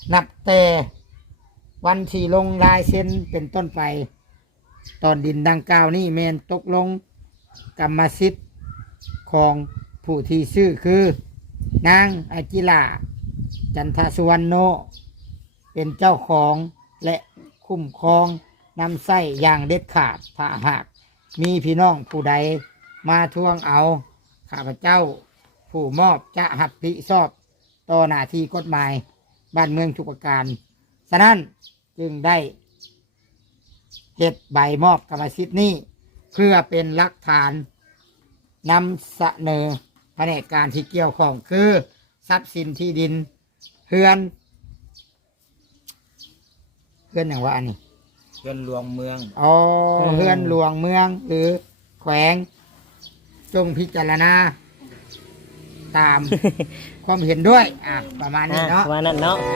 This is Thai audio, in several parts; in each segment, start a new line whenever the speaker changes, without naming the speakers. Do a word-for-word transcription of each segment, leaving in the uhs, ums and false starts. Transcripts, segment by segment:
นับแต่วันที่ลงลายเซ็นเป็นต้นไปตอนดินดังกล่าวนี้แมนตกลงกรรมสิทธิ์ของผู้ที่ซื้อคือนางอาจิลาจันทสุวรรณโนเป็นเจ้าของและคุ้มครองนำไส้อย่างเด็ดขาดถ้าหากมีพี่น้องผู้ใดมาทวงเอาข้าพเจ้าผู้มอบจะหับผิดชอบต่อหน้าที่กฎหมายบ้านเมืองทุกประการฉะนั้นจึงได้เหตุใบมอบกรรมสิทธิ์นี้เพื่อเป็นหลักฐานนำเสนอแผนกการที่เกี่ยวข้องคือทรัพย์สินที่ดินเฮือนเฮือนอย่างว่าอันนี้
เพื่อนหลวงเมือง
อ๋อเฮือนหลวงเมืองหรือแขวงจงพิจารณาตาม ความเห็นด้วยอ่ะประมาณนี้เนาะ
ประมาณนั้นเนาะ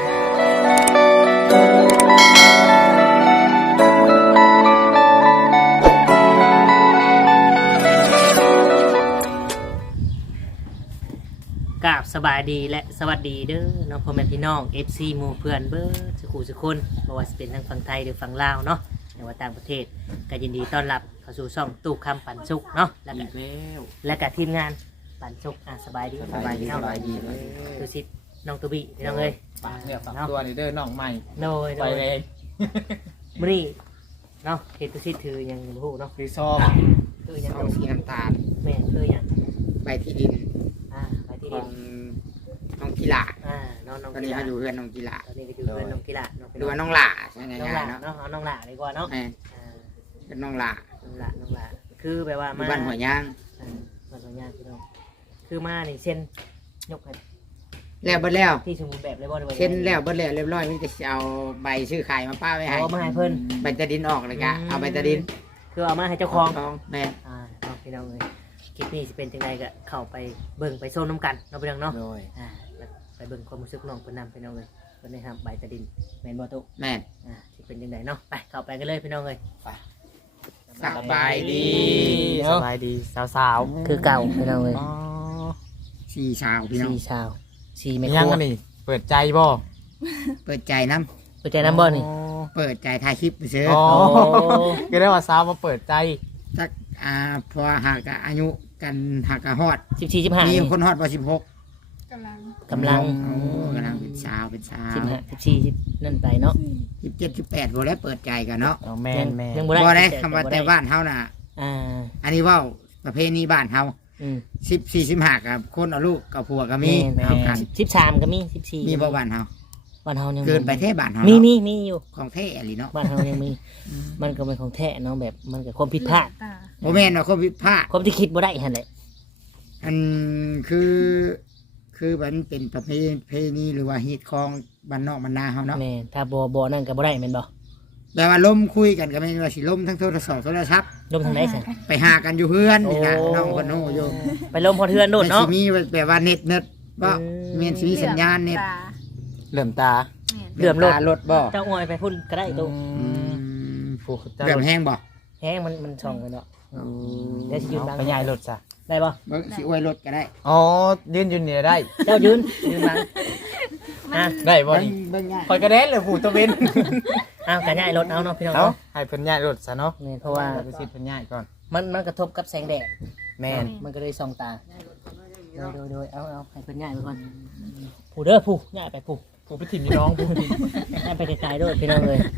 กราบสบายดีและสวัสดีเด้อน้องพ่อแม่พี่น้อง เอฟ ซี หมู่เพื่อนเบิร์ดสุขุสุคนไม่ว่าจะเป็นทั้งฝั่งไทยหรือฝั่งลาวเนาะหรือว่าต่างประเทศก็ยินดีต้อนรับเข้าสู่ช่องตู้คำปันสุกเนาะแล้วก็
แล้ว
และกับทีมงานปันสุกอ่ะสบายดี
สบายดี
เนาะ
สบายดี
ดูสิน้องตุบีพี่น้องเอ้ย
ปากเนี่ยฝักตัวนี่เด้อน้องใหม่
โดยโด
ไป
ย
เลย
มื้อนี้เนาะเห็นตุสิถือยังบ่ฮู้เนาะ
คือซอม
คือยัง
เอาสีน้ำตาล
แม่คือยัง
ใบที่ดิน
อ่าไปที่
ข
ดิ
อน งน้องกีฬา
อ่าน้องน้อง
ตอนนี้
กีฬา
เขาอยู่เพื่อนน้องกีฬา
ตอนนี้ก็อยู่เพื่อนน้องกีฬาน้อง
หรือว่าน้องหล่าใช่ไหม
น้อง
ง่า
ห
ย
ลา
ๆเนาะ
เนาะเอาน้องหลาดีกว่าเนาะ
แม่น
อ่า
เป็นน้องหล่า
น้องหลาน้องหลาคือแบบว่า
อยู่
มา
บ้านหัวย่าง
อ่าบ้านหัวย่างพี่น้องคือมานี่เส้นยกให้
แล้วเบิดแล้ว
ที่สมบูรณ์แบบเลยบ่ได้บ่ได้
เช่นแล้วเบิดแล้วเรียบร้อยนี่จะเอาใบชื่อขายมาป้าไว้ให้
เอามาให้เพิ่น
ใบตะดินออกเลยกะเอาใบตะดิน
คือเอามาให้เจ้าของ
ของแม่
อ่าเนาะพี่น้องเลยคลิปนี้สิเป็นจังไดก็เข้าไปเบิ่งไปโซนน้ำกันเนาะพี่น้องเนาะ
โดย
อ่าแล้วไปเบิ่งความรู้สึกน้องเพิ่นนำพี่น้องเลยเพิ่นได้ทำใบตะดินแม่นบ่ตุ
แม่น
อ่าสิเป็นจังไดเนาะไปเข้าไปกันเลยพี่น้องเลย
สบายดี
สบายดีสาวๆ
คือเก่าพี่น้องเลย
อ๋อ
สี่ชาวพี่น้อง
สี่ชาวสี่แม่
มี
ค
ยัง
รัว
อันนี่เปิดใจบ่
เปิดใจน้
เปิดใจน้ำบ่นี่
ำเปิดใจถ่ายคลิปไปซื้อ
อ๋อ
โอ้
ก็ได้ว่าสาวมาเปิดใจ
สักอ่าพอหากะอายุกันหากะฮอด
สิบสี่สิบห้า
มี
นี่
คนฮอดว่าสิบหก
กำลัง
กำลัง
โอ้กำลังเป็นสาวเป็นสาว
สิบห้าสิบสี่สิบนั่นไปเนาะ
สิบเจ็ดสิบแปดบ่ได้เปิดใจกันเนาะ
เอาแม่นแม่น
ยังบ่ได้
บ่ได้
แต่
คำว่า
บ่ได้
แต่บ้านเฮาน่ะ
อ่า
อันนี้เว่าประเพณีบ้านเฮา
อืม
สิบสี่สิบห้ากับคนเอาลูกกับผัวก็มี
แม่น
เอากัน
สิบสามก็มีสิบสี่
มีบ่บ้านเฮา
บ้านเฮายัง
เกินไปเท่บ้านเฮา
มี
เนาะ
มีมีอยู่
ของเท่อหลีเนาะ
บ้านเฮายังมี มันก็เป็นของแท้เนาะแบบมันก็ความผิดพลาด
ตา
บ่แม่นว่าคนผิดพลาด
ความที่คิดบ่ได้หั่นแหละ
อันคือคือมันเป็นประเพณีหรือว่าฮีตของบ้านนอกบ้านนาเฮาเนาะ
แม่นถ้าบ่บ่นั่นก็บ่ได้แม่นบ่
แต่ว่าล้มคุยกันก็ไม่นว่าสิล้มทั้งโทรศัพท์โทรศัพท์
ลมทางไหนซั่น
ไปหากันอยู่เพื่อนนี่นะ
โอ้
น้องคนโน้อยู่
ไปลมพอเทือนโดด
แต่
เนาะ
สิมีแบบว่าเน็ตเน็ตบ่
อืม
มีสิมีสัญญาณเน็ต
ตา
เหลื่อมตา
แม่น
เหลื่อมโลด
ตารถบ่
เจ้าอวยไปพุ่นก็ได้ตู้
อื
อื
ม
ม
ผู้เจ้า
เรื่องแห้งบ่
แฮงมันมันช่องกันเนาะ เดี๋ยวสิยืนบัง
ไปใหญ่รถจ้ะ
ได้บ่
เบิ่งสิอวยรถก็ได้
อ๋อยืนอยู่นี่ได้
เจ้ายืนยืนบังอ่ะ
ได้บ่
เบิ่ง
นี่
เบิ่งง่าย
คอยกระเด็นเลยผู้ตะเวน
อ้าวกันย้ายรถเอาเนาะพี่น้อง
เนาะ
เนาะ
ให้เพิ่นย้ายรถซะเนาะ
นี่เพราะว่า
ไปสิเพิ่นย้ายก่อน
มันมันกระทบกับแสงแดด
แม่น
มันก็เลยส่องตาโดยโดยโดยเอาเอาให้เพิ่นย้ายไปก่อนผู้เด้อผู้ย้ายไปผู้
ผู้พิธีมีน้องผู้
ย้ายไปไกลๆด้วยพี่น้องเลย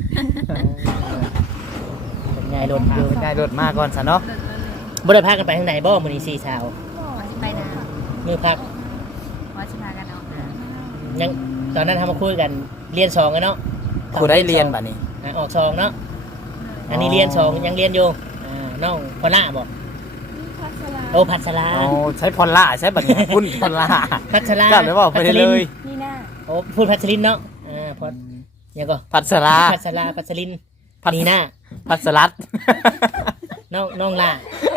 เพิ่นย้ายรถอยู่
ย้ายรถมาก่อนซะเนาะ
เลิศเลิศเลย
บ่ได้พากันไปทางไหนบ่มื้อนี้สี่สาว
ว่าสิไปนา
มือพัก
ว่าสิพากันเอานา
ยังตอนนั้นทำมาคุยกันเรียนสองกันเนาะ
ผู้ได้เรียนบัดนี้
อ่ะออกสองเนาะอันนี้เรียนสองยังเรียนอยู่อ่าน้องพอล่าบอก
พัสลา
โอ้พัชรา
อ๋อใช้พอลล่าใช้บัดนี้คุณพอลล่า
พัชรา
กลับไปบอกไปได้เลย
นี่หน้า
โอ้พูดพัชรินเนาะอ่าพอยังก็
พัสรา
พัชราพัชริน
พัส
นีน่า
พัสรัต
น้องน้องล่า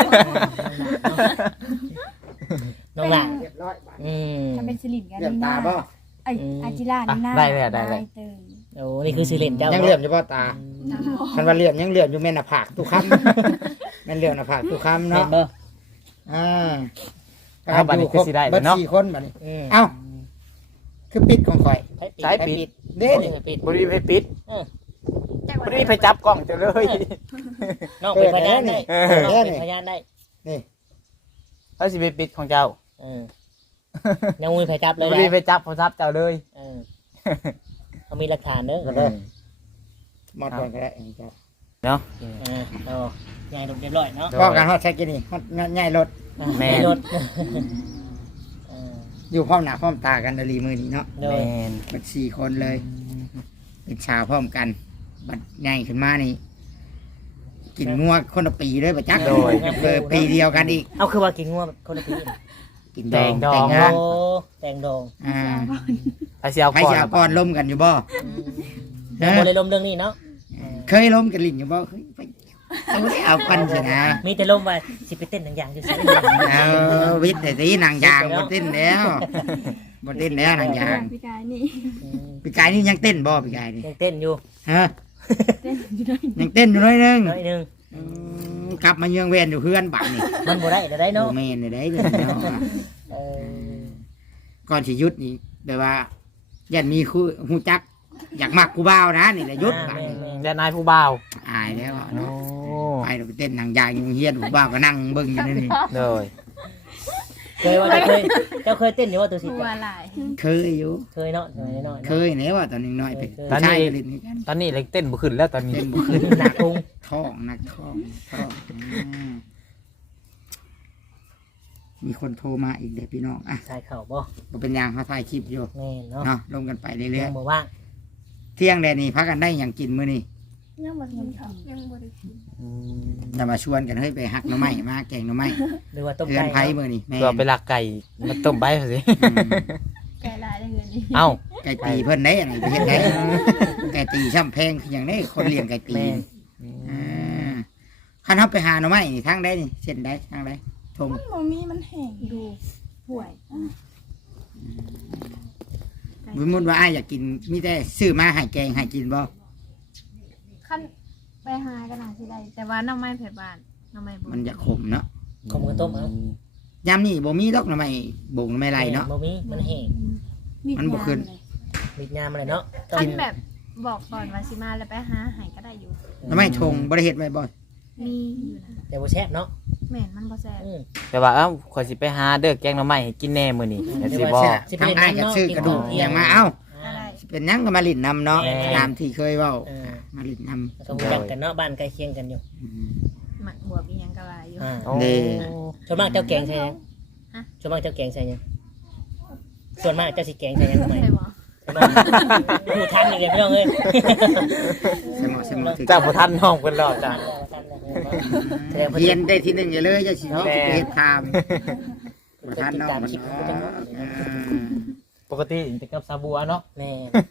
น้องล่า
เรียบร้อยบาด
อืม
ถ้าเป็นสิรินกัน
เลื่อม
นี่ห
ตา
น้า
บ่
ไอยอาจิรานี่หน้า
ได้เลยได้เลย
นายเตย
โอ้นี่คือสิรินเจ้า
ยังเหลื่อมอยู่บ่ตาคันว่าเหลื่อมยังเหลื่อมอยู่แม่นหน้าผากทุกคำ แม่นเหลื่อมหน้าผากทุกคำ
เห็น
เนาะ
บ่
อ่า
เอาบัดนี้คือสิได้
เบิด
เนาะ
สี่คนบัดนี้
อืม
เอ้าคือปิดของข่อย
ไผปิด
สาย
ไผ
ปิด
เด้
โอ้
นี่
ยปิด
บ่ได้ไปปิด
จัก
บ่ได้ไปจับกล้องเจ้าเลย
น้องเป็นพยานได้
เออ
น้องเป็นพยานได้
นี่
เขาสิไปปิดของเจ้า
เออยังมือไผจับเลย
บ่
นะ
ได้ไปจับโทรศัพท์เจ้าเลย
เออเขามีหลักฐานเด้อ
ก็ได้หมดก่อนก็ได้เจ้า
เนาะ
อ่าเอาง่ายลงเรียบร้อยเนาะ
ก็การฮอดใช้กินนี่ฮอดง่ายรถ
แม่น
รถเออ
อยู่พร้อมหน้าพร้อมตากันดลีมือนี้เนาะ
โด
แม
ย
น
บัดสี่คนเลย เป็นชาวพร้อมกัน บัดใหญ่ขึ้นมานี่ กินงัวคนละปีเลยบัดจักเปิดปีเดียวกันอีก
เอาคือว่ากินงัวคนละปี
กินดองแต่งงาน
โอ้แตงดอง
อ่า
ไปเสียว
ไป
ก่อน
เสียก่อนล้มกันอยู่บ่
ยังบ่ได้ลมเรื่องนี้เนาะ
เคยล้มกันลิ้นอยู่บ่เฮ้ยไปเอาได้เอากันสินะ
มีแต่ลมว่าสิไปเต้นหนังอย่างอยู่สิ
เอาวิทย์แต่สีนางยางบ่เต้นแล้วบ่เต้นแล้วนางยาง
พี่กายนี่
ปีกายนี่ยังเต้นบ่ปีกายนี่
ยังเต้นอยู่
ฮะ
เต้นอยู่ด้วย
ยังเต้นอยู่หน้อยหนึง
น้อยหนึง
อืมกลับมาเยืองเวนอยู่เพื่อนบัดนี่
มันบ่ได้เดี๋ยวได้
โอ้
เนาะ
แม่นได้เด้อเนาะ
เออ
ก่อนสิหยุดนี่แบบว่ายันมีคู่ฮู้จัก อยากมักกูบ่าวนะนี่แหละหยุดบัดนี้
และนายผู้บ่าว
อายแล้ว
โอ้
เนาะไปเราไปเต้นนางยางอยู่เฮียนกูบ่าวก็นั่งเบิ่งอยู่นี่
เลย
เคยว่าเจ้าเคยเจ้าเคยเต้นอยู่ว่าตัวสิ
หัวหลาย
เคยอยู่
เคยเนาะเคยเนาะ
เคยเนี่ยว่าตอนนี้น้อยไป
ตอนนี้
ใช่เล่นนี่กัน
ตอนนี้เล็กเต้นบ่ขึ้นแล้วตอนนี้
เต้นบุขึ้น
หนักพุง
ท้องนักท้องท้องอืมมีคนโทรมาอีกเด็กพี่น้องอ่ะ
ใส่เข่าบ่
บ่เป็นหยังเขาถ่ายคลิปอยู่
แม่นเนาะ
เนาะลงกันไปเรื่อย
ยังบ่ว่าง
ๆเที่ยงแดนนี่พักกันได้อย่างกินมื้อนี้
ยังบ่กินข้าวยังบ่ได้กิน
อืม
จะมาชวนกันเฮ้ยไปหักหน่อไม้มาแกงหน่อไม้
หรือว่าต้ม
เพื่อ
ไก่
นไผ่มื้อนี้แม่
เพื่อไปลักไก่มาต้มใบสิ
อืม
ไก่หลายได้เงินนี่
เอ้า
ไก่ตีเพิ่นได้อันนี้ไปเฮ็ดได้ไก่ตีช่ำแพงคือหยังได้คนเลี้ยงไก่ตี
แม่น
อ่าคันเฮาไปหาหน่อไม้นี่ทางใดนี่เส้นใดทางใดทง
มันบ่มีมันแห้งดูห่วย
สมมุติว่าอ้ายอยากกินมีแต่ซื้อมาให้แกงให้กินบ่
ขั้นไปหากันหาสิได้แต่ว่าหน้ำไม้เผ็ดบานหน้ำไม้บ่
มันอยากขมเนาะ
ขมกระต้มเอา
ยามนี้บ่มีดอกหน่อไม้บ่งหน่อไม้ไรเนาะ
บ่มีมันแห้ง
มันบ่ขึ้น
มีดยามอะไรเนาะ
ขั้นแบบบอกก่อนว่าสิมาแล้วไปหาใหายก็ได้อยู่
หน่อไม้ทงบ่ได้เฮ็ดไว้บ่
มีอยู่นะ
แต่บ่แซ่บเนาะ
แม่นมันบ่แซ่บ
อืม
แต่ว่าเอ้าข่อยสิไปหาเด้อแกงหน่อไม้ให้กินแน่มื้อนี้แต่สิบ่
สิไป
ทาง
เล่น
อ้าย
น้ำ
ก็
เนาะ
ซื้อกระดูก
กินข้าวเที่ยง
อย่างมาเอ้า
อ่า
อะไร
สิเป็นหยังก็มาลิ้นนำเนาะ
แม่
ตามที่เคยเว้า
เออ
มาลิ้นนำ
ก็รู้จักกันเนาะบ้านใกล้เคียงกันอยู่
อืม
หมักบวบอีหยังก็ว่าอยู่
อ่า
โอ้
นี่
ส่วนมากเจ้าแกงใช่ยัง
ฮะ
ส่วนมากเจ้าแกงใช่ยังส่วนมากเจ้าสิแกงใช่ยังทำไม
ใช่บ่
ดูทันอย่างเงี้ยพี่น้องเอ้ย
ใช่หมอใช่หมอถึง
เจ้าบ่ทันน้องเพิ่นแล้วจ้ะ
แสดงว่า
เรียนได้ที่หนึ่งอย่าเลยอย่าสิ
แม่
สิไปเฮ็ดทามบ่ทันเนาะมันเนาะอ่า
ปกติจะกับซาบัวเนาะ
แม่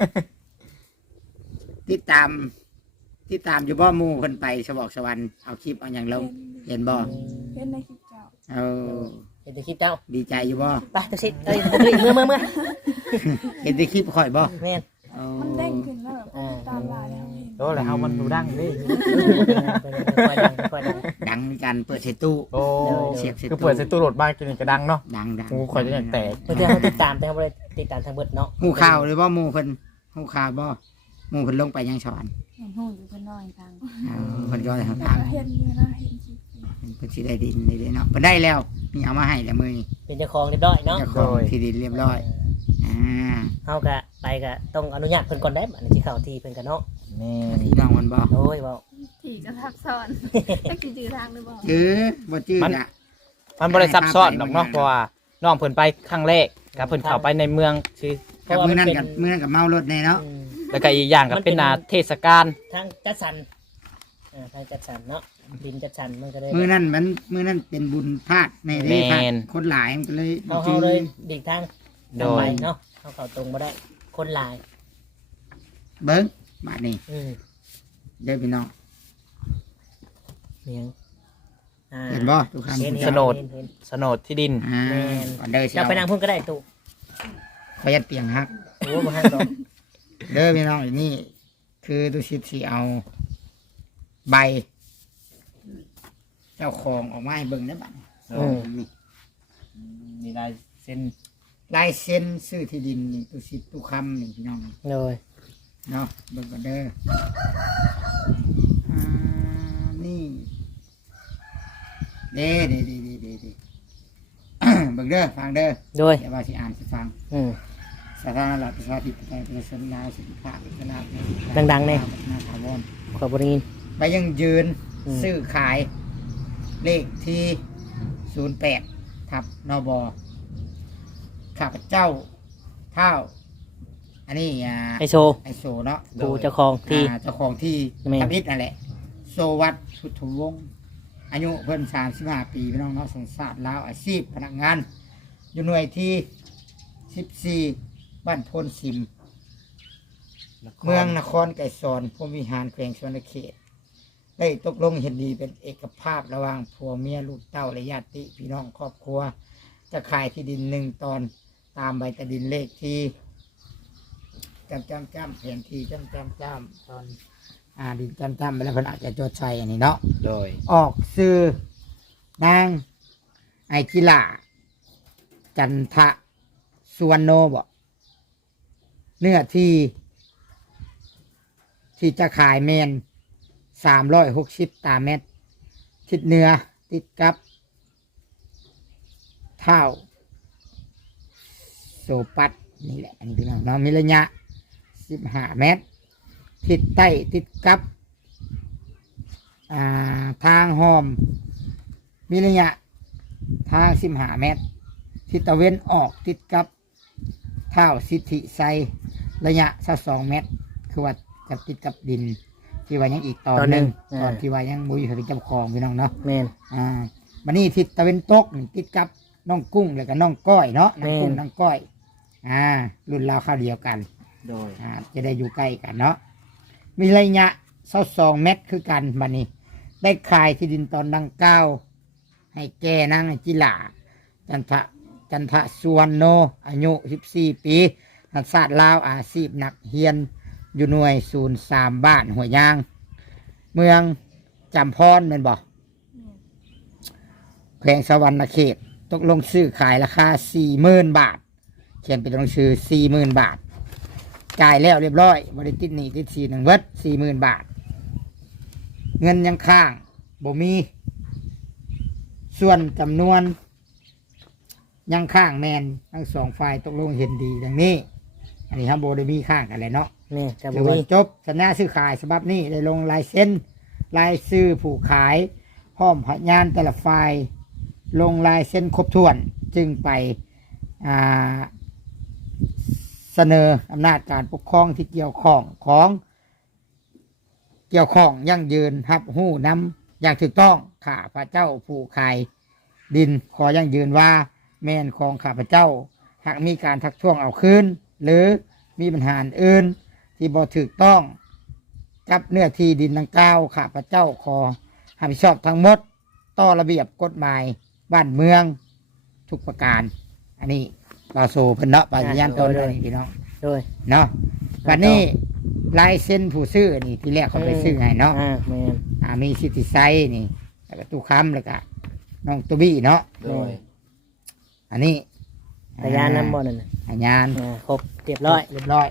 ติดตามติดตามอยู่บ่หมู่เพิ่นไปสบอกสวรรค์เอาคลิปเอาหยังลงเห็นบ่
เห็นในคลิปเจ้า
เอา
เห็นแต่คลิปเจ้า
ดีใจอยู่บ่
ไปตัวสิเอ้ยตัวสิเมื่อเมื่อเมื่อ
เห็นแต่คลิปข่อยบ่
แม่น
เอา
มันเด้งขึ้นมาแบบ
อ่า
ตามลายแล้วเห็น
โอ้แล้วเฮามันดูดังดิ
ค่อยดังค่อยดัง
ดังกันเปิดใส่ตู้
โอ้
เสียบเสียบ
คือเปิดใส่ตู้โหลดบ้านกินก็ดังเนาะ
ดังดัง
กูข่อยจะอยากแตก
เพื่อนเขาติดตามแต่เขาไม่ได้ติดตามทางเบิดเนาะ
หูข่าวเลยบ่หมู่เพิ่นหูข่าวบ่หมู่เพิ่นลงไปยังสอน
เห็นหูอยู่เพิ่นน้อยทาง
เอาเพิ่นก็ทาง
แต่
ทาง
ก็เห็นอยู่นะเห็นคลิป
เพิ่นสิได้ดินได้เด้เนาะเพิ่นได้แล้วนี่เอามาให้แล้วมื้อนี้
เป็นเจ้าของเรียบร้อยเนาะ
เจ้าของที่ดินเรียบร้อยอ่า
เฮากะไปกะต้องอนุญาตเพิ่นก่อนได้บัดนี้สิเข้าที่เพิ่นกันเนาะ
แม่
พี่น้องมันบ่
โอ้ยเว้า
ที่ก็ทับซ้อนจักสิจื้อทางหรือบ่
จื้อบ่จื้อน่ะ
มันบ่ได้ซับซ้อนดอกเนาะเพราะว่าน้องเพิ่นไปครั้งแรกกับเพิ่นเข้าไปในเมืองสิ
เพ
กับ
ราะว่า
มื้
มั
อน นั้น
เป็น
กับมื้อนั้นกับเมารถแน่เนาะ
อืม
แล้วก็อีกอย่างก็เป็นหนาเทศกาล
ทางจัดสรรอ่าทางจัดสรรเนาะดินจัดสรรมันก็เลย
มื้อนั้นมันมื้อนั้นเป็นบุญพลาดในเด้พลาดคนหลายมันก็เลย
เฮาเฮาเลยดีกทาง
โด
ทางไป
ย
เนาะเฮาเข้าตรงบ่ได้คนหลาย
เบิ่งบาดนี้
อืม
เด้อพี่น้อง
เมียงอ่า
เห็นบ่ทุกครั้ง
เห็น
สโนด
เห็เห็น
โฉนดที่ดิน
อ่า
แม่น
ก่อนเด้อสิ
จะ
เอา
ไปนั่งพุ่นก็ได้ตู่
ขอยัดเตียงฮัก
โอ้บ่ฮันดอก
เด้อพี่น้องอันนี้คือตุชิตสิเอา ใบ เจ้าของออกมาให้เบิ่งได้อบัดนี้
อืม
นี่
มีลายเส้น
ตุลายเซ็นซื้อที่ดินนี่ตุสิทธิ์ตุคำนี่พี่น้อง
โดย
เนาะเบิ่งกันเด้ออ่านี่เด้เด้เด้เด้เด้เด้ เบิ่งเด้อฟังเด้อ
โดย
เดี๋ยวว่าสิอ่านสิฟัง
อืม
สาธารณรัฐประชาธิปไตยประชาชนลาวสิทธิภาพอิสระ
ดังๆแน่
นาถาวร
ขอบริงิน
ไปยังยืน
อืม
ซื้อขายเลขที่ศูนย์แปดทับนบข้าพเจ้าเท่า อันนี้อ่า
ไอโซ
ไอโซเนาะ
กูเจ้าของที่
อ่าเจ้าของที่
แม่น
ทำอิฐนั่นแหละ โซวัดพุทธวงศ์อายุเพิ่นสามสิบห้าปีพี่น้องเนาะสัญชาติลาวอาชีพพนักงาน อยู่หน่วยที่สิบสี่บ้านโพนสิม เมืองนครไก่สอนพรหมวิหารแขวงชนเขต ได้ตกลงเห็นดีเป็นเอกภาพระหว่างผัวเมียลูกเต้าและญาติพี่น้องครอบครัว จะขายที่ดินหนึ่งตอนตามใบตะดินเลขที่จำจำจำแผนที่จำจำจำตอนอ่าดินจำจำไปแล้วเพิ่นอาจจะจดใช้อันนี้เนาะ
โดย
ออกซื้อนางไอกิลาจันทะสุวรรณโนบอกเนื้อที่ ที่จะขายเมนสามร้อยหกสิบตาเมตร ทิศเหนือติดกับเท่าโซปัดนี่แหละ อันนี้พี่น้องเนาะมีระยะสิบห้าเมตร ทิศใต้ติดกับอ่าทางหอม มีระยะทางสิบห้าเมตร ทิศตะเวนออกติดกับเท่าสิทธิไซระยะสักสองเมตร คือว่าจะติดกับดิน ที่ว่ายังอีกตอน
ตอน
ห
หนึ่
นึ่ง
ง
ตอน
อ่า
ที่ว่ายังบุยถึงเจ้าของพี่น้องเนาะ
แมน
อ่ามันนี่ทิศตะเวนตกนี่ติดกับน้องกุ้งแล้วก็น้องก้อยเนาะน้องกุ้ง
แม่น
น้องก้อย อ่า รุ่นราวข้าวเดียวกัน
โดย
อ่า จะได้อยู่ใกล้กันเนาะ มีระยะเท่าสองเมตรคือกันบัดนี้ ได้ขายที่ดินตอนดังเก้าให้แก่นางจิลาจันทะจันทะสุวรรณโนอายุสิบสี่ปีสัญชาติลาวอาชีพนักเรียน อยู่หน่วยศูนย์สามบ้านหัวยาง เมืองจำพรแม่นบอกแขวงสวรรณเขต ตกลงซื้อขายราคาสี่หมื่นบาท เขียนเป็นตัวหนังสือสี่หมื่นบาท จ่ายแล้วเรียบร้อยบริติดหนี้ติดสีหนึ่งเวิร์ดสี่หมื่นบาท เงินยังค้างบ่มี ส่วนจำนวน ยังข้างแมนทั้งสองฝ่ายตกลงเห็นดีดังนี้ อันนี้ครับโบได้มีข้างกันเลยเนาะ
นี่จะ
ถื
บ่
อว่า
มี
จบสัญญาซื้อขายฉบับนี้ได้ลงลายเส้นลายซื้อผู้ขายพร้อมพยานแต่ละฝ่ายลงลายเส้นครบถ้วนจึงไปอ่าเสนออำนาจการปกครองที่เกี่ยวข้องของเกี่ยวข้องยั่งยืนรับหู้นำอย่างถูกต้องข้าพระเจ้าผู้ขายดินขอยั่งยืนว่าแม่นของข้าพเจ้าหากมีการทักท้วงเอาคืนหรือมีปัญหาอื่นที่บ่ถูกต้องกับเนื้อที่ดินดังกล่าวข้าพเจ้าขอรับผิดชอบทั้งหมดต่อระเบียบกฎหมายบ้านเมืองทุกประการ อันนี้บาโซเพิ่นเนาะบาสิยันต้นเลยพี่น้อง
โดย
เนาะวันนี้ลายเส้นผู้ซื้อนี่ที่แรกเขาไปซื้อไงเนาะ
อ่าแมน
อ่ามีสิทธิไซนี่แล้วก็ตู้ค้ำแล้วก็น้องตัวบี้เนาะ
โดย
อันนี้
พยานนำบ่นั่นน่ะ
พยาน
อ่าครบเรียบร้อย
เรียบร้อย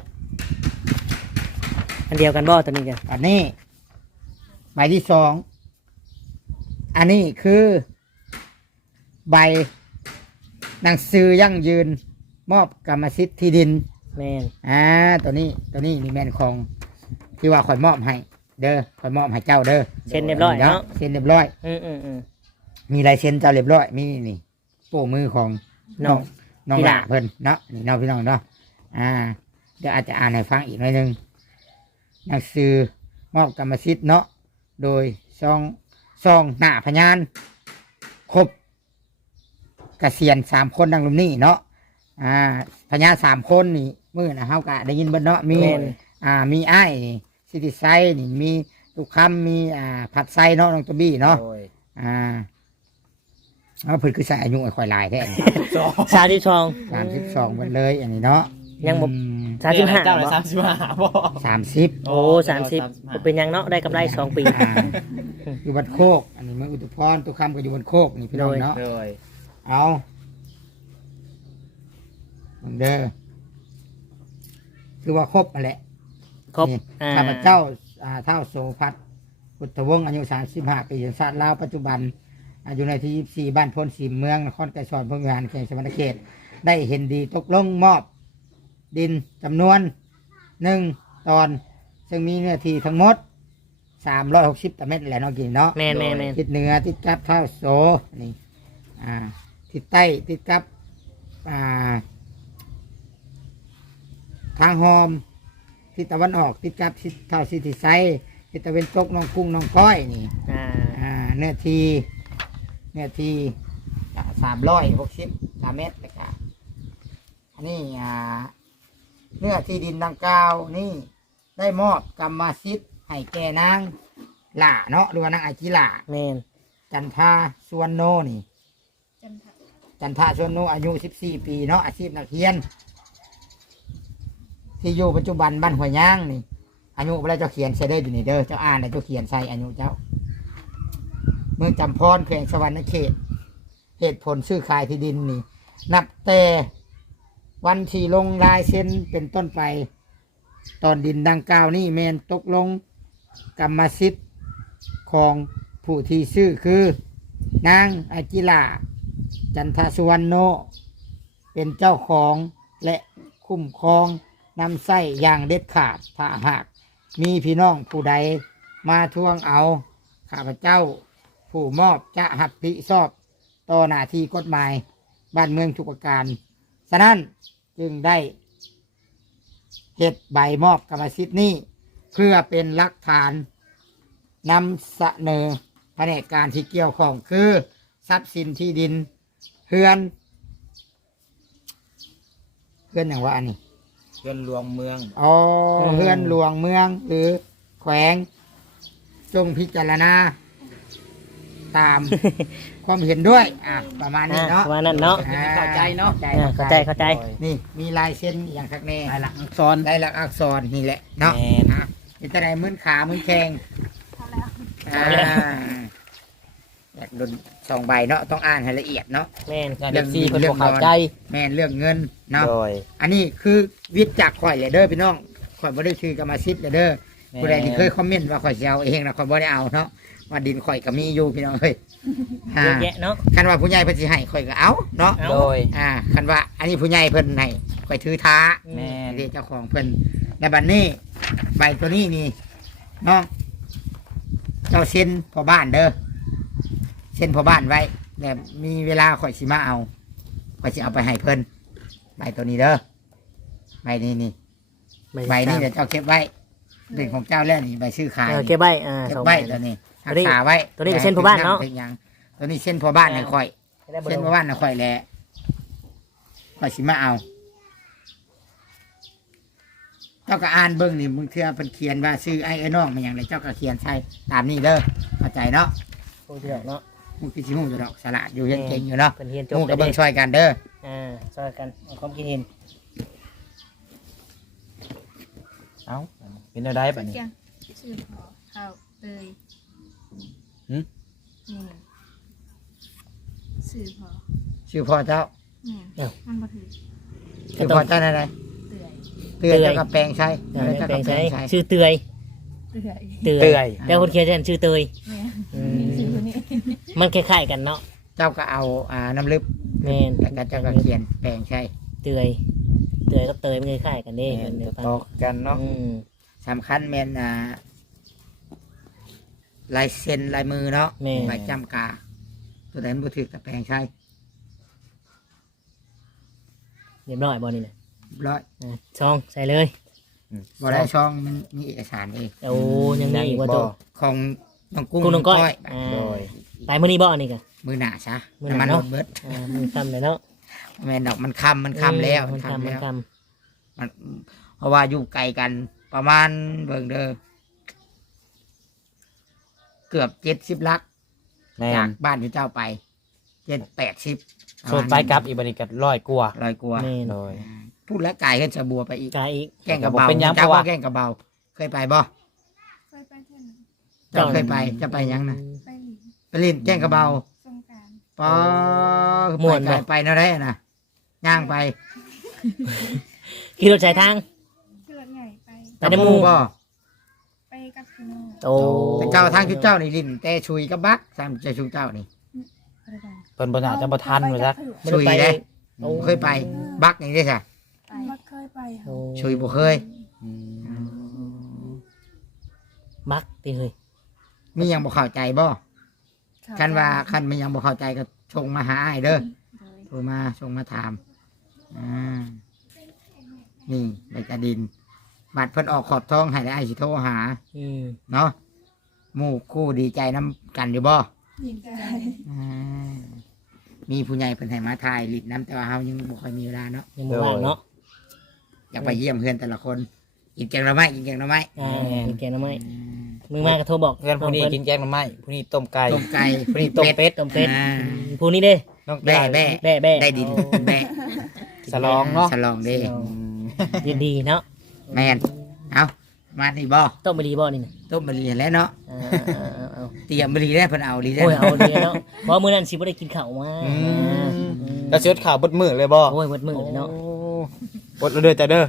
อันเดียวกันบ่ตัวนี้จ้ะ
อันนี้ใบที่สองอันนี้คือ ใบหนังสือยั่งยืน มอบกรรมสิทธิ์ที่ดิน
แมน
อ่าตัวนี้ตัวนี้นี่แม่นของที่ว่าคอยมอบให้ เด้อคอยมอบให้เจ้าเด้อ
เซ็นเรียบร้อยเนาะ
เซ็นเรียบร้อย
อืมอืมอืม
มีลายเซ็นเจ้าเรียบร้อยมีนี่โป้มือของ
น้
น้
อ
อง งน้อง
พี่
ห
ดา
ลาเพิ่นเนาะนี่น้องพี่น้องเนาะอ่า เดี๋ยวอาจจะอ่านให้ฟังอีกหน่อยหนึงหนังสือมอบกรรมสิทธิ์เนาะโดยซองซองหน้าพยานครบเกษียณสามคนดังลุมนี้เนาะอ่าพยานสามคนนี่มือนะเฮากะได้ยินเบิ่นเนาะมี
แม่น
อ่ามีไอ้ายนี่สิทธิไซนี่มีลูกคำมีอ่าผัดไซเนาะน้องตัวบี้เนาะ
โดย
อ่าเอาเพิ่นคือใส่อายุไอ้ข่อยลายแท้
สอง
สามสิบสอง
สามสิบสองมันเลยอันนี้เนาะ
ยังบ่
อืม
สามสิบห้า
เจ้าเลย
บ่
สามสิบห้าบ่
สามสิบ
โอ้สามสิบเป็นยังเนาะได้กำไรสองปี
อ่าอยู่บันโคก อันนี้เมืองอุตุพรตุกคำก็อยู่บันโคกนี่พี่น้องเนาะ
โดย
เอาเบิ่งเด้อคือว่าครบมาแหละ
ครบ
นี่
อ่า
ข้าพเจ้าอ่าเท่าโสภัทรพุทธวงศ์อายุสามสิบห้าปีสัญชาติลาวปัจจุบันอายุในที่ยี่สิบสี่บ้านพลสีเมืองนครไกรสอนพงงานเขตสวรรณเขต ได้เห็นดีตกลงมอบดินจำนวนหนึ่งตอน ซึ่งมีเนื้อที่ทั้งหมดสามร้อยหกสิบตารางเมตรแหละเนาะกินเนาะ
แม่นแม่นแม่น
ทิศเหนือติดกับเท่าโสนี่อ่าทิศใต้ติดกับอ่าทางหอมทิศตะวันออกติดกับทิศเท่าสิทธิไซทิศตะเวนตกน้องกุ้งน้องก้อยนี่
อ่า
อ่าเนื้อที่เนื้อที่สามร้อยหกสิบสามเมตรนะครับอันนี้อ่าเนื้อที่ดินดังกล่าวนี่ได้มอบกรรมสิทธิ์ให้แก่นางหล่าเนาะหรือว่านางอาจิหล่า
แม่น
จันทาสวนโนนี่
จันทะ
จันทาสวนโนอายุสิบสี่ปีเนาะอาชีพนักเรียน ที่อยู่ปัจจุบันบ้านหัวยย่างนี่อายุเวลาเจ้าเขียนใส่เด้ออยู่นี่เด้อเจ้าอ่านแล้วเจ้าเขียนใส่อายุเจ้า เมืองจำพรแขวงสวรรณเขต เหตุผลซื้อขายที่ดินนี่ นับแต่วันที่ลงลายเซ็นเป็นต้นไป ตอนดินดังกล่าวนี่แมนตกลงกรรมสิทธิ์ของผู้ที่ซื้อคือ นางอากิลาจันทสุวรรณโน เป็นเจ้าของและคุ้มครองนำไส้อย่างเด็ดขาดถ้าหากมีพี่น้องผู้ใดมาทวงเอาข้าพเจ้า ผู้มอบจะหับผิดชอบต่อหน้าที่กฎหมายบ้านเมืองทุกประการฉะนั้นจึงได้เหตุใบมอบกรรมสิทธิ์นี้เพื่อเป็นหลักฐานนำเสนอแผนกการที่เกี่ยวข้องคือทรัพย์สินที่ดินเฮือนเฮือนอย่างว่าอันนี้
เพื่อนรวมเมือง
อ๋อเฮือนหลวงเมืองหรือแขวงจงพิจารณาตาม ความเห็นด้วยอ่ะประมาณนี้เนาะ
ประมาณนั้นเนาะ
อ่
เข้าใจเนาะ
เข้าใจ
อ่าเข้าใจเข้าใจ
นี่มีลายเส้นอย่างคักแน่
ลายหลักอักษร
ได้หลักอักษรนี่แหละเนาะ
แม่น
อ่ะมีแต่ไหนมือขามือแข้ง
พอแล้ว
อ่าอยากโดนสองใบเนาะต้องอ่านให้ละเอียดเนาะ
แม่น
งานเด็กซีเพิ่นบ่เข้าใจ
แม่นเรื่องเงินเนาะ
โดย
อันนี้คือวิทย์จากข่อยเลยเด้อพี่น้องข่อยบ่ได้คือกรรมสิทธิ์เลยเด้อ
แม่น
ผู้ใดที่เคยคอมเมนต์ว่าข่อยสิเอาเองนะข่อยบ่ได้เอาเนาะว่าดินข่อยก็มีอยู่พี่น้องเอ้ยอ่า
เยอะแยะเนาะ
คันว่าผู้ใหญ่เพิ่นสิให้ข่อยก็เอาเนาะ
เอา
โดย
อ่าคันว่าอันนี้ผู้ใหญ่เพิ่นให้ข่อยถือท้า
แม่น
นี่เจ้าของเพิ่นในบัดนี้ใบตัวนี้นี่เนาะเจ้าเซ็นพอบ้านเด้อเซ็นพอบ้านไว้แต่มีเวลาข่อยสิมาเอาข่อยสิเอาไปให้เพิ่นใบตัวนี้เด้อใบนี้นี่ใบนี้เดี๋ยวเจ้าเก็บไว้เรื่องของเจ้าแล้วนี่ใบซื้อขาย
เออเก็บไว้อ่า
เก็
ส
บ
อง
ไว้
ใบ
ตัวนี้
ตั
รั
วนี้
กษาไว้
ตัวนี้ก็เส้นพอบ้านเนาะ
ป็หยังตัวนี้เส้นพอบ้านให้ข่อย
ได้บ่
เส้นพอบ้านให้ข่อยแหละข่อยสิมาเอา เจ้าก็อ่านเบิ้งนี่มึงเทื่อเพิ่นเขียนว่าซื้อไอ้ไอ้น้องมันอย่างไรเจ้าก็เขียนใช่ตามนี้เด้อเข้าใจเนาะ
โอ้เดี๋ยวเนาะ
มึงคือสิฮู้อยู่ดอกสละอยู่ยังเก่งอยู่เนาะ
เพิ่นเรียนจบ
ฮู้กับ
ได้
เบิ่งช่วยกันเด้อ
อ่าช่วยกันเอาความคิดเห็น
เอ้าเป็นอะไรบัดนี้
เกี่ยงชื่อพอข้าวเตย
หึ
นี่ชื่อพอ
ชื่อพ่อเจ้า
นี่มันบ่ถือ
ชื่อพ่อเจ้าอะไร
เตย
เตือนเจ้ากับแปลงใช้
อ่า
แล้วเจ้า
แปล
กับ
ง
แปล
ใช้
งใช้
ชื่อเตย
เตย
เตย
เตื่อย
แต่คนเขียนชื่อเตย
แม่
อื
ชื่อ
ม
คนนี้
มันคล้ายๆกันเนาะ
เจ้าก็เอาอ่าน้ำลึก
แม่น
แล้วก็เจ้าก็เขียนแปลงใช้
เตยเตยกับเตยมันคล้ายๆกันเด้
แม่น
เดี๋ยว
จะ
ฟัง
ตอกกันเนาะ
อืม
สำคัญแม่นอ่าลายเซ็นลายมือเนาะ
แม่
ใบจำกา ตัวไหนมันบ่ถือกับแปลงใช้
เรียบร้อยบ่นี่นะ
ร้อย
อ่าซองใส่เลย
บ่ได้ช่องมันมีเอกสารเอง
โอ้ยังมีอีกว่าตัว
ของน้องกุ้ง
กุ้งน้องก้อย
ไป
อ่า
โดย
ตายมื้อนี้บ่อันนี้กะ
มือหนาซะ
มื้อหน้า
น้ำมัน
เนาะ
รถเบิด
อ่ามันคำเลยเนาะ
แม่นดอกมันคำมันคำแล้ว
มัน
มัน
คำ
คำ
มัน
แล้ว
ค
มันเพราะว่าอยู่ไกลกันประมาณเบิ่งเด้อเกือบเจ็ดสิบลัก
แม่
จาก
น
บ้านที่เจ้าไปเจ็ดแปดสิบ
โซนไปกลับอีกบัดนี้ก็ร้อยกว่า
ลอยกลัวา
ำแม่น
โดย
พูดแล้วกายขึ้นจะบัวไปอีก
กายอีก
แกล้งกระเบา
เป็นหยัง
เจ้า
เพราะว่า
ว่าแกล้งกระเบา เคยไปบ่
เคยไปเที่ยวหนึ่ง
เจ้าเคยไปจะไปยังนะ
ไปหลี
ไปเลินแกล้งกระเบา
สงกราร
ปอไปไกลไปเนาะได้นะย่างไป
ขี่รถใช้ทาง
คือรถใหญ่ไป
ไปในหมู่
บ่
ไปกับพี่น้อง
โอ้
แต่เจ้าทางชุดเจ้านี่ลิ้นแต่ชุยกับบักสามใจชุดเจ้านี่
อะไรกัน
เพิ่นบ่น่าจะบ่ทันว่าจัก
ชุยเด้
โอ้
เคยไปบักนี่ได้ซะ
ไปบ่เคยไป
โอ้
ชุยบ่เคย
อืม
มักติเฮ้ย
มีหยังบ่เข้าใจบ่คันว่าคันมันยังบ่เข้าใจก็ส่งมาหาอ้ายเด้อโทรมาส่งมาถามอ่านี่ใบกระดินบัตรเพิ่นออกขอบท้องให้แล้วอ้ายสิโทรหา
อืม
เนาะหมู่คู่ดีใจน้ำกันอยู่บ่
ยินใจ
อ่ามีผู้ใหญ่เพิ่นให้มาถ่ายลิดน้ำแต่ว่าเฮายังบ่ค่อยมีเวลาเนาะ
ยังบ่ว่างเนาะ
อยากไปเยี่ยมเพื่อนแต่ละคนกินแกงหน่อไม้กินแกงหน่อไม้
อ่ามีแกงหน่อไม้
อืม
มือมาก็โทรบอก
เพื่อนผู้นี้กินแกงหน่อไม้ผู้นี้ต้มไก่
ต้มไก่ผู้นี้
ต้ม
เป็ด
เป็ดต้มเป็ด
อ่า
ผู้นี้เด้
น้อง
แบ่แบ่
แบ่แบ่
ได้ดินแบ่
สลองเนาะ
สลองเด้
อืม
ยินดีเนาะ
แม่นเอามานี่บ่
ต้มไปดีบ่นี่นะ
ต้มบะหรี่แล้วเนาะ
อ่าเอาเอาเอา
เตรียมบะหรี่ได้เพิ่นเอาดีได้
โอ้ยเอาดีเนาะเพราะมื้อนั้นสิบ่ได้กินข้าวมา
อืม
อืม
แล้วเสียดข่าวเบดมือเลยบ่
โอ้ยหมดมื้อเลยเนาะ
โอ้บดเด้อจ้ะเด้อ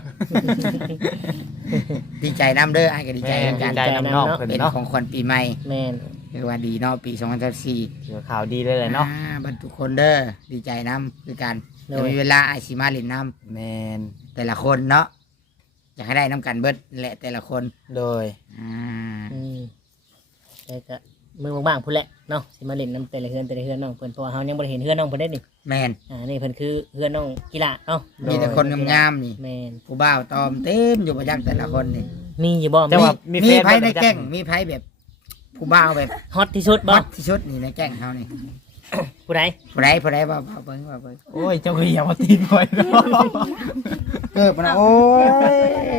ดีใจน้ำเด้ออ้ายก็ดีใจ
แม่
เหมือน
ดี
กัน
ใจน้ำนอกเพิ่น
เป็น
เนาะ
ของขวัญปีใหม่
แม่น
คือว่าดีเนาะปีสองพันสิบสี่
เกี่ยวข่าวดีเลยแหละเนาะ
อ่บรรทุกคนเด้อดีใจน้ำคือกันจะมีเวลาไอซีมาเลินน้
แมน
ำแต่ละคนเนาะอยากให้ได้น้ำกันเบิดแหละแต่ละคน
โดย
อ่า
อืมแต่ก็มือบ้างๆพุ่นแหละเนาะสิมาเล่นน้ำแต่ละเฮือนแต่ละเฮือนน้องเพิ่นเพราะว่าเฮายังบ่ได้เห็นเฮือนน้องเพิ่นได้นี่
แมน
อ่านี่เพิ่นคือเฮือนน้องกีฬาเนาะ
มีแต่คนงามๆนี่
แม่น
ผู้บ่าวตอมเต็มอยู่ประยักแต่ละคนนี่
มีอยู่บ่
แต่
มี
ว่ามี
มี
แฟน
ไพ่
บ่
ใน
จ๊ะ
แก้งมีไพ่แบบ ผู้บ่าวแบบ
ฮอตที่สุด
ฮ
บ่
อตที่สุดนี่ในแก้งเขานี่
ผู้ใด
ผู้ใดผู้ใดบ่บ่เบิ่งบ่เบิ่ง
โอ้ยเจ้าก็อย่ามาตีนไว้เนาะ
เกิดมานะโอ้ย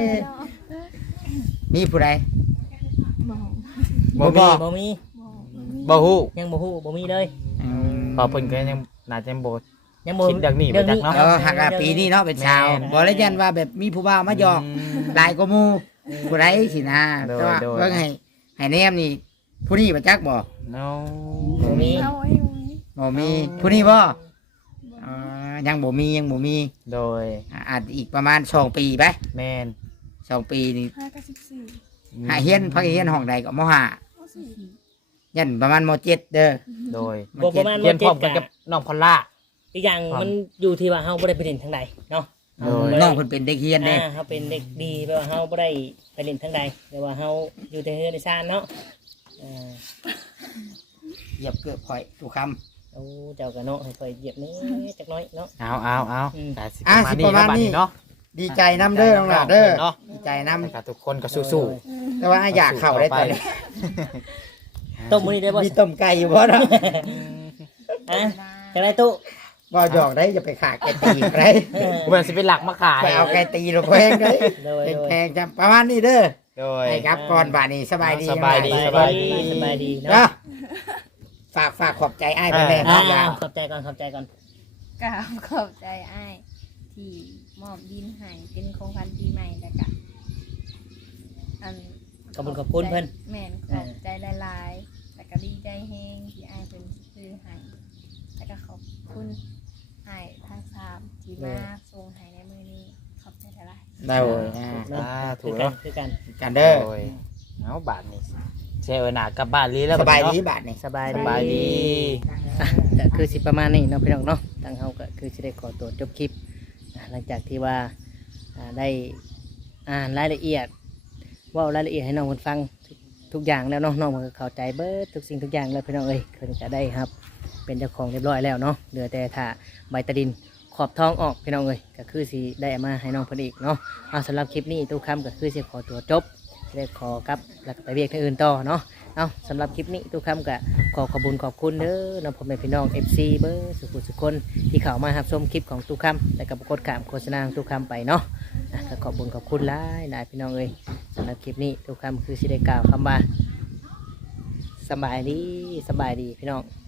มีผู้ใด
บ่
บ่
บ่
มี
มี
บ่
บ่ฮู้
ยังบ่ฮู้บ่มีเลย
อืม
พอเพิ่นก็ยังน่าจะบ่
ยังบ่
คิดอย่างนี้บ่จักเนาะ
เออหักอะปีนี้เนาะเป็นชาว
แม่น
บ่ได้ยันว่าแบบมีผู้บ่าวมาหยอกหลายกว่าหมู่ผู้ใดสินะ
โดย
แต่ว่า
โดย
เบิ่งให้ให้แนมนี่ผู้นี้บ่จักบ่
เนาะ
บ่มี
เอาไว้ไว้
บ่มีผู้นี้บ่อ่ายังบ่มียังบ่มี
โดย
อ่าอาจอีกประมาณสองปีไป
แมน
สองปีนี่
ห้ากับสิบสี่
หาเฮียนพักเฮียนห้องใดก็มห้า
เอาสี่
ยันประมาณมเจ็ดเด้อ
โดย
บ่ประมาณ
เรียนพร้อม
เจ็
กั
ด
นกับน้องพอลล่า
อีกอย่างมันอยู่ที่ว่าเฮาบ่ได้ไปเล่นทางใดเนาะ
โดย
น้องเพิ่นเป็นเด็กเฮียนเด้
อ่าเฮาเป็นเด็กดีแปลว่าเฮาบ่ได้ไปเล่นทางใดแต่ว่าเฮาอยู่แต่เฮือนในซ่านเนาะอ่า
เหยียบเกือบข่อยทุกคำ
โอ้เจ้าก็เนาะให้ค่อยเหยียบนิดจักหน้อยเนาะ
เอาเอาเอา
อืม
แต่สิ
อ่ะ
ประมาณ
สิ
นี้
ประมาณ
บัด
นี้
เนาะ
ดีใจน้ำเด้อน้องหลาเด้อ
เนาะ
ดีใจน้
แล้วก็ทุกคนก็สู้
ำแต่ว่าอยากเข้าได้ตอนนี้
ต้มมื้อนี้ได้บ่
มีต้มไก่อยู่บ่เนาะ
อ่ะจังได๋ตู้
บ่หยอกได้อย่าไปขาไก่ตีไร
ๆเหมือนสิเป็นหลักมาขาย
ไปเอาไก่ตีลงแพงได้
โดยโดย
แพงๆจำประมาณนี้เด้อ
โดย
ให้ครับก่อนบาดนี้สบายดี
สบายดี
สบายดีสบายดี
เนาะ
เนาะ
ฝากฝากขอบใจไอ้ายไปแม่
อ่า
ครับ
ขอบใจก่อนขอบใจก่อน
กราบขอบใจอ้ายที่มอบดินให้เป็นของขวัญปีใหม่แล้วก็อัน
ขอบคุณขอบคุณเพิ่น
แม่นขอบใจหลายๆแล้วก็ดีใจแฮงที่อ้ายเพิ่นซื้อให้แล้วก็ขอบคุณอ้ายทั้งสามที่มาส่งให้ในมื้อนี้ขอบใจหลาย
ได้โว้ยอ่า
เนาะ
อ่าถู
คื
ก
อกัน
เนาะ
คือกัน
กันเด้อ
โดยเอาบาทนี่เชลหนากลับบ้านลีแล้ว
สบาย
เนะ
ดีบาดนี้
สบาย
สบายดี
อ่ะก็คือสิประมาณนี้เนาะพี่น้องเนาะทางเฮาก็คือสิได้ขอตัวจบคลิปอ่ะหลังจากที่ว่าอ่าได้อ่านรายละเอียดเว่ารายละเอียดให้น้องเพิ่นฟังทุกทุกอย่างแล้วเนาะน้องเพิ่นก็เข้าใจเบิดทุกสิ่งทุกอย่างแล้วพี่น้องเอ้ยเพิ่นก็ได้ครับ เป็นเจ้าของเรียบร้อยแล้วเนาะเหลือแต่ถ้าใบตะดินขอบท้องออกพี่น้องเอ้ยก็คือสิได้เอามาให้น้องเพิ่นอีกเนาะเอาสำหรับคลิปนี้ตู้คำก็คือสิขอตัวจบสิได้ขอกลับแล้วก็ไปเวียกที่อื่นต่อเนาะเอาสำหรับคลิปนี้ตู้คำก็ขอขอบคุญขอบคุณเด้อน้องพ่อแม่พี่น้อง เอฟ ซี เบอร์สุขุสุขคนที่เข้ามารับชมคลิปของตู้คำและก็กดขามโฆษณาของตู้คำไปเนาะอ่ะก็ขอบคุญขอบคุณหลายหลายพี่น้องเอ้ยสำหรับคลิปนี้ตู้คำคือสิได้กล่าวคำว่าสบายดีสบายดีพี่น้อง